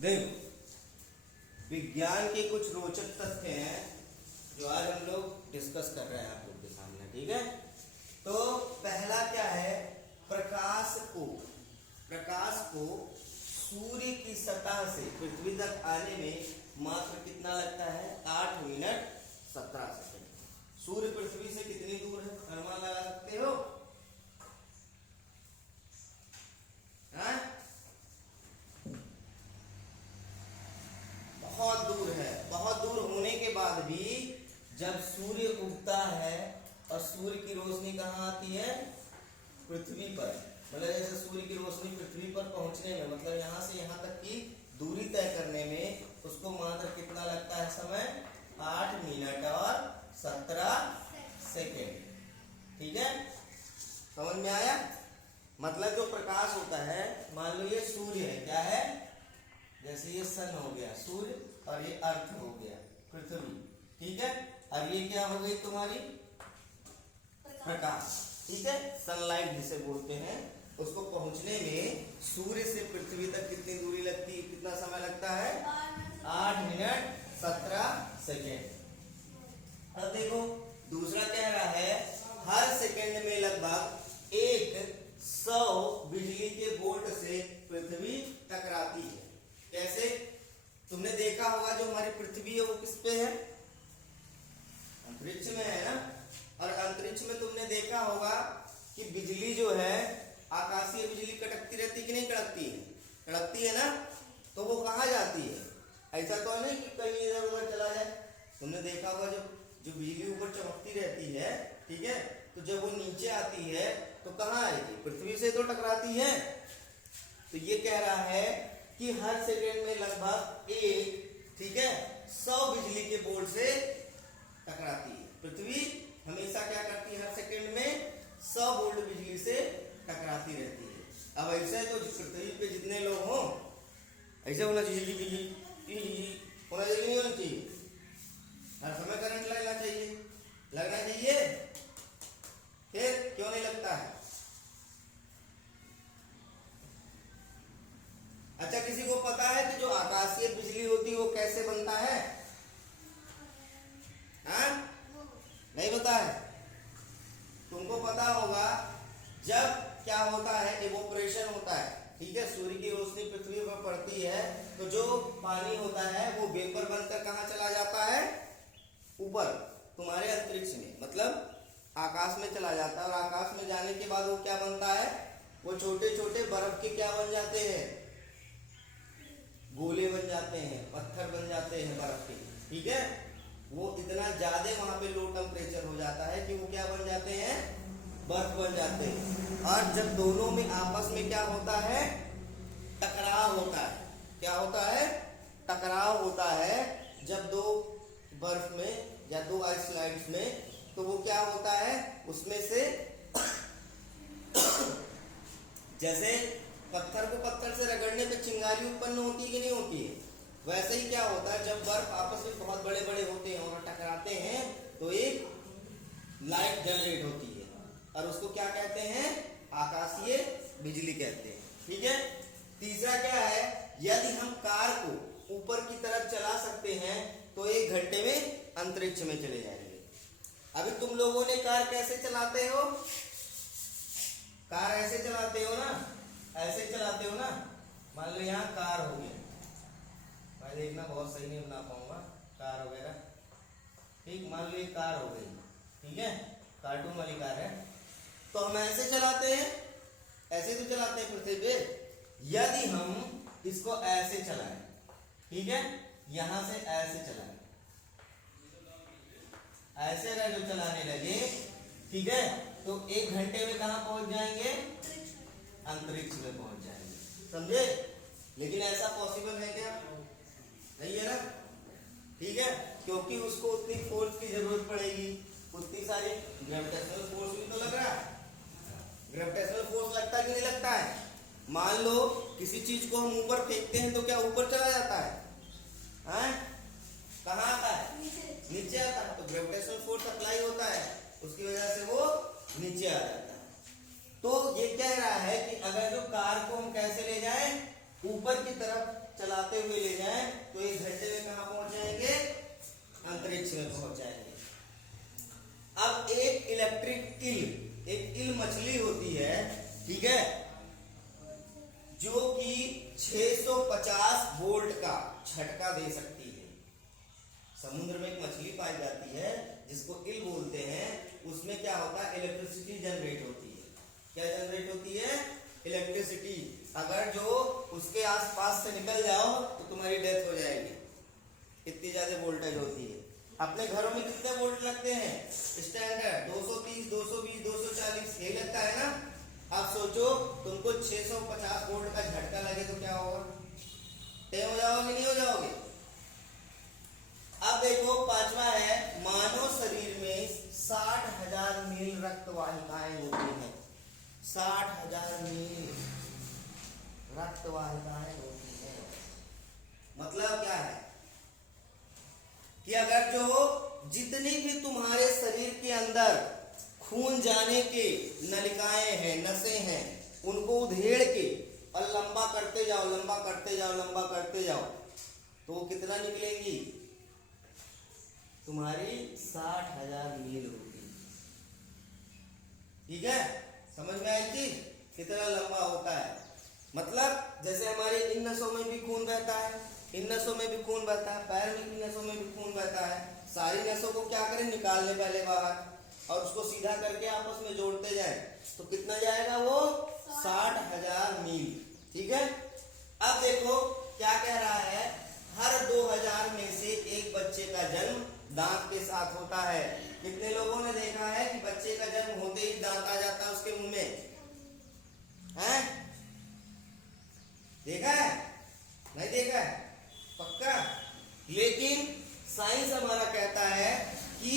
देखो विज्ञान के कुछ रोचक तथ्य हैं जो आज हम लोग डिस्कस कर रहे हैं आप लोग के सामने, ठीक है। तो पहला क्या है, प्रकाश को सूर्य की सतह से पृथ्वी तक आने में मात्र कितना लगता है, 8 मिनट 17 सेकंड। सूर्य पृथ्वी से कितनी दूर है, अनुमान लगा सकते हो? हाँ? बहुत दूर है। बहुत दूर होने के बाद भी जब सूर्य उगता है और सूर्य की रोशनी कहाँ आती है, पृथ्वी पर, मतलब जैसे सूर्य की रोशनी पृथ्वी पर पहुंचने में, मतलब यहाँ से यहाँ तक की दूरी तय करने में उसको मात्र कितना लगता है समय, 8 मिनट और 17 सेकेंड, ठीक है। समझ में आया? मतलब जो प्रकाश होता है, मान लो ये सूर्य है, क्या है, जैसे ये सन हो गया सूर्य और ये अर्थ हो गया पृथ्वी, ठीक है। अब ये क्या हो गई तुम्हारी प्रकाश, ठीक है, सनलाइट जिसे बोलते हैं। उसको पहुंचने में सूर्य से पृथ्वी तक कितनी दूरी लगती है, कितना समय लगता है, 8 मिनट 17 सेकेंड। अब देखो दूसरा कह रहा है हर सेकेंड में लगभग 100 बिजली के वोल्ट से पृथ्वी टकराती है। कैसे? तुमने देखा होगा जो हमारी पृथ्वी है वो किस पे है, अंतरिक्ष में है ना। और अंतरिक्ष में तुमने देखा होगा कि बिजली जो है, आकाशीय बिजली कड़कती रहती कि नहीं कड़कती है, कड़कती है ना। तो वो कहाँ जाती है, ऐसा तो नहीं कि कहीं इधर उधर चला जाए। तुमने देखा होगा जो बिजली ऊपर चमकती रहती है, ठीक है, तो जब वो नीचे आती है तो कहाँ आएगी, पृथ्वी से तो टकराती है। तो ये कह रहा है कि हर सेकेंड में लगभग एक, ठीक है, 100 बिजली के बोल्ट से टकराती है। पृथ्वी हमेशा क्या करती है, हर सेकेंड में 100 वोल्ट बिजली से टकराती रहती है। अब ऐसे तो पृथ्वी पे जितने लोग हों, ऐसे होना चाहिए, होना चाहिए नहीं होना चाहिए, हर समय करंट लगना चाहिए, लगना चाहिए। फिर क्यों नहीं लगता है? अच्छा, किसी को पता है कि जो आकाशीय बिजली होती है वो कैसे बनता है? हाँ? नहीं पता है? तुमको पता होगा जब क्या होता है, इवोपरेशन होता है, ठीक है, सूर्य की रोशनी पृथ्वी पर पड़ती है तो जो पानी होता है वो वेपर बनकर कहाँ चला जाता है, ऊपर तुम्हारे अंतरिक्ष में, मतलब आकाश में चला जाता है। और आकाश में जाने के बाद वो क्या बनता है, वो छोटे छोटे बर्फ के क्या बन जाते हैं, गोले बन जाते हैं, पत्थर बन जाते हैं बर्फ के, ठीक है। वो इतना ज्यादा वहां पे लो टेम्परेचर हो जाता है कि वो क्या बन जाते हैं, बर्फ बन जाते हैं। और जब दोनों में आपस में क्या होता है, टकराव होता है। क्या होता है, टकराव होता है। जब दो बर्फ में या दो आइसलैंड्स में, तो वो क्या होता है, उसमें से जैसे पत्थर को पत्थर से रगड़ने पे चिंगारी उत्पन्न होती है कि नहीं होती है, वैसे ही क्या होता है, जब बर्फ आपस में बहुत बड़े बड़े होते हैं और टकराते हैं तो एक लाइट जनरेट होती है और उसको क्या कहते हैं, आकाशीय बिजली कहते हैं, ठीक है। तीसरा क्या है, यदि हम कार को ऊपर की तरफ चला सकते हैं तो 1 घंटे में अंतरिक्ष में चले जाएंगे। अभी तुम लोगों ने कार कैसे चलाते हो, कार ऐसे चलाते हो ना, ऐसे चलाते हो ना। मान लो यहाँ कार हो गया, मैं देखना बहुत सही नहीं बना पाऊंगा, कार वगैरह, ठीक, मान लो ये कार हो गई, ठीक है, कार्टून वाली कार है। तो हम ऐसे चलाते हैं, ऐसे तो चलाते हैं पृथ्वी पे। यदि हम इसको ऐसे चलाएं, ठीक है, यहां से ऐसे चलाएं, ऐसे अगर जो चलाने लगे, ठीक है, तो 1 घंटे में कहां पहुंच जाएंगे, अंतरिक्ष में पहुंच जाएंगे, समझे। लेकिन ऐसा पॉसिबल है क्या, नहीं है ना, ठीक है, क्योंकि उसको उतनी फोर्स की जरूरत पड़ेगी, उतनी सारी ग्रेविटेशनल फोर्स भी तो लग रहा है। ग्रेविटेशनल फोर्स लगता है कि नहीं लगता है? मान लो किसी चीज को हम ऊपर फेंकते हैं तो क्या ऊपर चला जाता है, हाँ? कहाँ आता है, नीचे आता है। तो ग्रेविटेशनल फोर्स अप्लाई होता है, उसकी वजह से वो नीचे आ जाता है। तो ये कह रहा है कि अगर जो कार को हम कैसे ले जाएं, ऊपर की तरफ चलाते हुए 650 वोल्ट का झटका दे सकती है। समुद्र में एक मछली पाई जाती है जिसको इल बोलते हैं, उसमें क्या होता है, इलेक्ट्रिसिटी जनरेट होती है। क्या जनरेट होती है? इलेक्ट्रिसिटी। अगर जो उसके आसपास से निकल जाओ तो तुम्हारी डेथ हो जाएगी, इतनी ज्यादा वोल्टेज होती है। अपने घरों में कितने वोल्ट लगते हैं स्टैंडर्ड? 230, 220, 240 यही लगता है ना। आप सोचो तुमको 650 वोल्ट का झटका लगे तो क्या होगा? तय हो जाओगे नहीं हो जाओगे? अब देखो पांचवा है, मानव शरीर में 60,000 मील रक्त वाहिकाएं होती हैं। 60,000 मील रक्त वाहिकाएं होती हैं। मतलब क्या है कि अगर जो जितनी भी तुम्हारे शरीर के अंदर खून जाने के नलिकाएं हैं, नसें हैं, उनको उधेड़ के और लंबा करते जाओ, लंबा करते जाओ, लंबा करते जाओ, तो वो कितना निकलेंगी? तुम्हारी 60,000 मील होगी। ठीक है, समझ में आई चीज? कितना लंबा होता है। मतलब जैसे हमारे इन नसों में भी खून बहता है, इन नसों में भी खून बहता है, पैर में की नसों में भी खून बहता है। सारी नसों को क्या करें? निकालने पहले बाहर और उसको सीधा करके आपस में जोड़ते जाए तो कितना जाएगा वो? 60,000 मील। ठीक है, अब देखो क्या कह रहा है, हर 2000 में से एक बच्चे का जन्म दांत के साथ होता है। कितने लोगों ने देखा है कि बच्चे का जन्म होते ही दांत आ जाता है उसके मुंह में? हैं? देखा है? नहीं देखा है? पक्का? लेकिन साइंस हमारा कहता है कि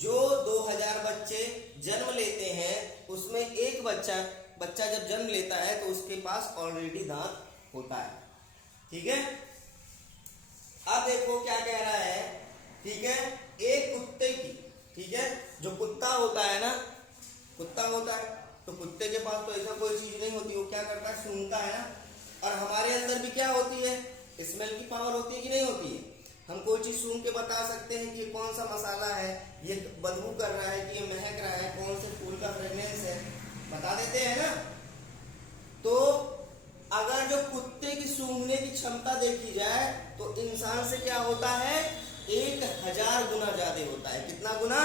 जो 2000 बच्चे जन्म लेते हैं उसमें एक बच्चा जब जन्म लेता है तो उसके पास ऑलरेडी दांत होता है। ठीक है, अब देखो क्या कह रहा है। ठीक है, एक कुत्ते की, ठीक है, जो कुत्ता होता है ना, कुत्ता होता है तो कुत्ते के पास तो ऐसा कोई चीज नहीं होती, वो क्या करता है? सूंघता है ना। और हमारे अंदर भी क्या होती है? स्मेल की पावर होती है कि नहीं होती है? हम कोई चीज सूंघ के बता सकते हैं कि ये कौन सा मसाला है, ये बदबू कर रहा है कि ये महक रहा है, कौन से फूल का फ्रेग्रेंस है, बता देते हैं ना। तो अगर जो कुत्ते की सूंघने की क्षमता देखी जाए तो इंसान से क्या होता है? 1000 गुना ज्यादा होता है। कितना गुना?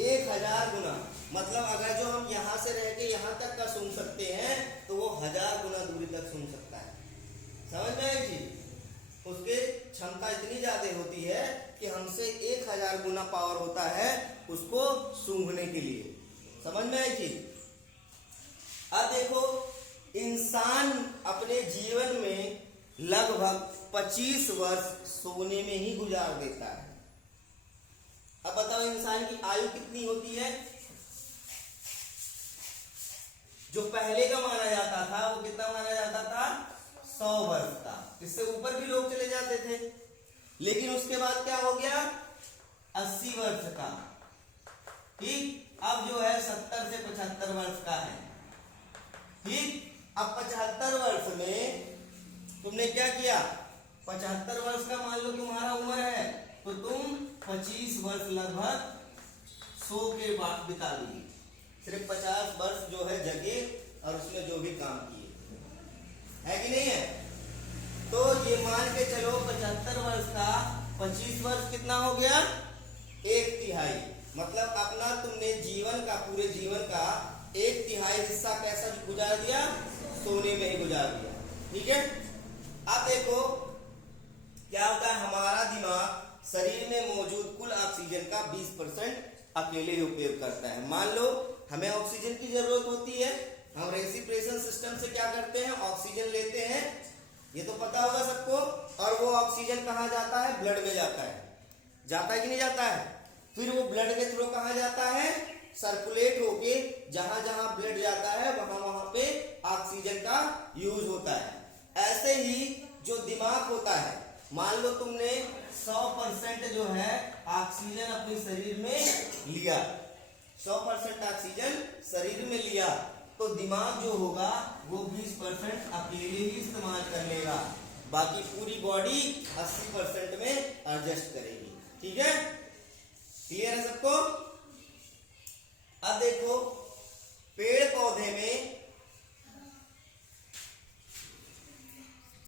1000 गुना। मतलब अगर जो हम यहाँ से रह के यहाँ तक का सूंघ सकते हैं तो वो 1000 गुना दूरी तक सूंघ सकता है। समझ में आई जी? उसके क्षमता इतनी ज्यादा होती है कि हमसे 1000 गुना पावर होता है उसको सूंघने के लिए। समझ में आई चीज? अब देखो इंसान अपने जीवन में लगभग 25 वर्ष सोने में ही गुजार देता है। अब बताओ इंसान की आयु कितनी होती है? जो पहले का माना जाता था वो कितना माना जाता था? 100 वर्ष का। इससे ऊपर भी लोग चले जाते थे, लेकिन उसके बाद क्या हो गया? 80 वर्ष का। ठीक, अब जो है 70 से 75 वर्ष का है। ठीक, अब 75 वर्ष में तुमने क्या किया? 75 वर्ष का मान लो तुम्हारा उम्र है तो तुम 25 वर्ष लगभग सो के बाद बिता दिए। सिर्फ 50 वर्ष जो है जगे और उसमें जो भी काम किए, है कि नहीं है? तो ये मान के चलो 75 वर्ष का 25 वर्ष कितना हो गया? 1/3। मतलब अपना तुमने जीवन का, पूरे जीवन का 1/3 हिस्सा कैसा गुजार दिया? सोने में ही गुजार दिया। ठीक है, अब देखो क्या होता है, हमारा दिमाग शरीर में मौजूद कुल ऑक्सीजन का 20% अकेले ही उपयोग करता है। मान लो हमें ऑक्सीजन की जरूरत होती है, हम रेस्पिरेशन सिस्टम से क्या करते हैं? ऑक्सीजन लेते हैं, ये तो पता होगा सबको। और वो ऑक्सीजन कहाँ जाता है? ब्लड में जाता है। जाता है कि नहीं जाता है? फिर वो ब्लड के थ्रू कहाँ जाता है? सर्कुलेट होके जहां जहां ब्लड जाता है वहां वहां पे ऑक्सीजन का यूज होता है। ऐसे ही जो दिमाग होता है, मान लो तुमने 100% जो है ऑक्सीजन अपने शरीर में लिया, 100% ऑक्सीजन शरीर में लिया, तो दिमाग जो होगा वो 20% अकेले ही इस्तेमाल कर लेगा, बाकी पूरी बॉडी 80% में एडजस्ट करेगी। ठीक है, क्लियर है सबको?